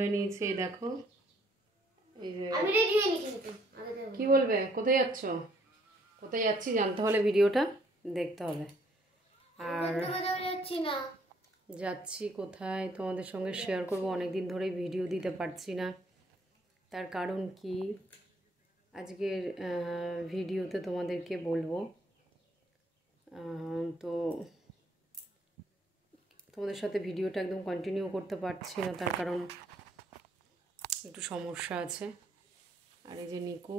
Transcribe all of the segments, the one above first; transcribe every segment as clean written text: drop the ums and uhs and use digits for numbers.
হয়ে নিয়েছি। এই দেখো, এই যে আমি রেডি হয়ে নিয়েছি। কি বলবে? কোথায় যাচ্ছ? কোথায় যাচ্ছি জানতে হলে ভিডিওটা দেখতে হবে। আর যাচ্ছি কোথায় তোমাদের সঙ্গে শেয়ার করব। অনেক দিন ধরেই ভিডিও দিতে পারছি না, তার কারণ কি আজকের ভিডিওতে তোমাদেরকে বলবো। তো তোমাদের সাথে ভিডিওটা একদম কন্টিনিউ করতে পারছি না, তার কারণ একটু সমস্যা আছে। আর এই যে নিকু,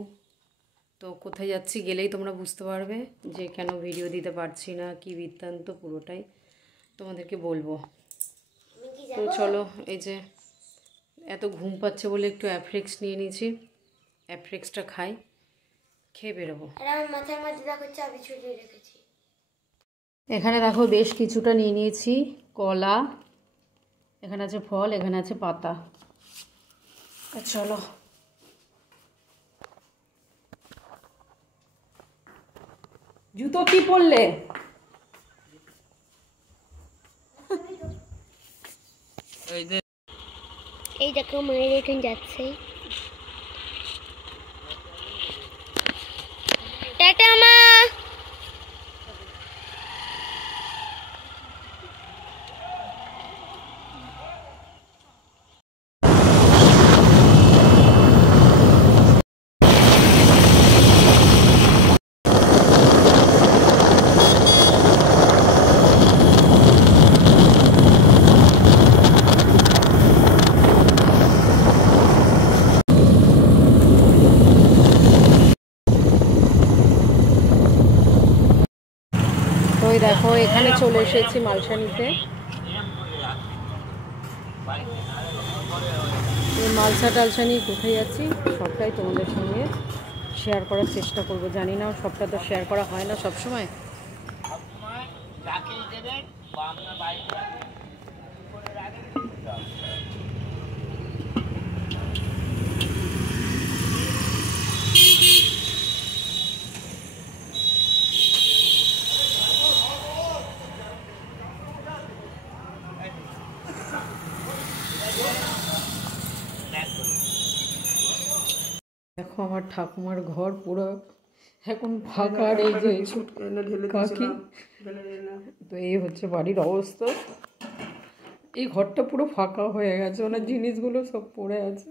তো কোথায় যাচ্ছি গেলেই তোমরা বুঝতে পারবে যে কেন ভিডিও দিতে পারছি না, কি বৃত্তান্ত পুরোটাই তোমাদেরকে বলবো। তো চলো, এই যে এত ঘুম পাচ্ছে বলে একটু অ্যাফ্রেক্স নিয়ে নিয়েছি, অ্যাফ্রেক্সটা খাই, খেয়ে বেরোবো। এখানে দেখো বেশ কিছুটা নিয়ে নিয়েছি কলা, এখানে আছে ফল, এখানে আছে পাতা। চলো জুতো কি পরলে? এই দেখো মায়ের এখানে যাচ্ছে। টাটা মা। ওই দেখো এখানে চলে এসেছি মালসানিতে। মালসা টালসা নিয়ে কোথায় যাচ্ছি সবটাই তোমাদের সঙ্গে শেয়ার করার চেষ্টা করব। জানি না সবটা তো শেয়ার করা হয় না সবসময়। দেখো আমার ঠাকুমার ঘর পুরো এখন ফাঁকা। আর এই যে কাকি, তো এই হচ্ছে বাড়ির অবস্থা। এই ঘরটা পুরো ফাঁকা হয়ে গেছে, ওনার জিনিসগুলো সব পড়ে আছে।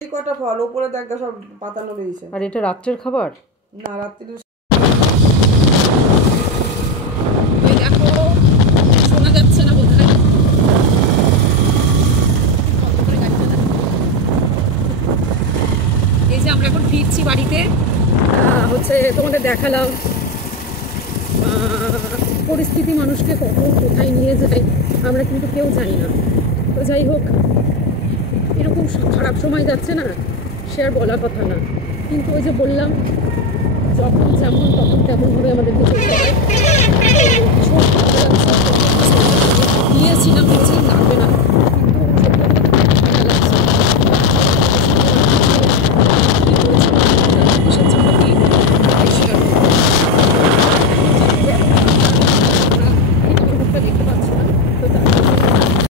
কটা ফল উপরে দেখ, সব পাতানো রয়েছে। আর এটা রাত্রের খাবার না, রাত্রিরে শোনা যাচ্ছে না বোধহয়। এই যে আমরা এখন ফিরছি বাড়িতে, হচ্ছে তোমাদের দেখালাম পরিস্থিতি মানুষকে কখন কোথায় নিয়ে যায় আমরা কিন্তু কেউ জানি না। তো যাই হোক, এরকম খারাপ সময় যাচ্ছে না, সে আর বলার কথা না। কিন্তু ওই যে বললাম, যখন যেমন তখন তেমনভাবে আমাদেরকে চলতে হয়। গিয়েছিলাম, লাগবে না,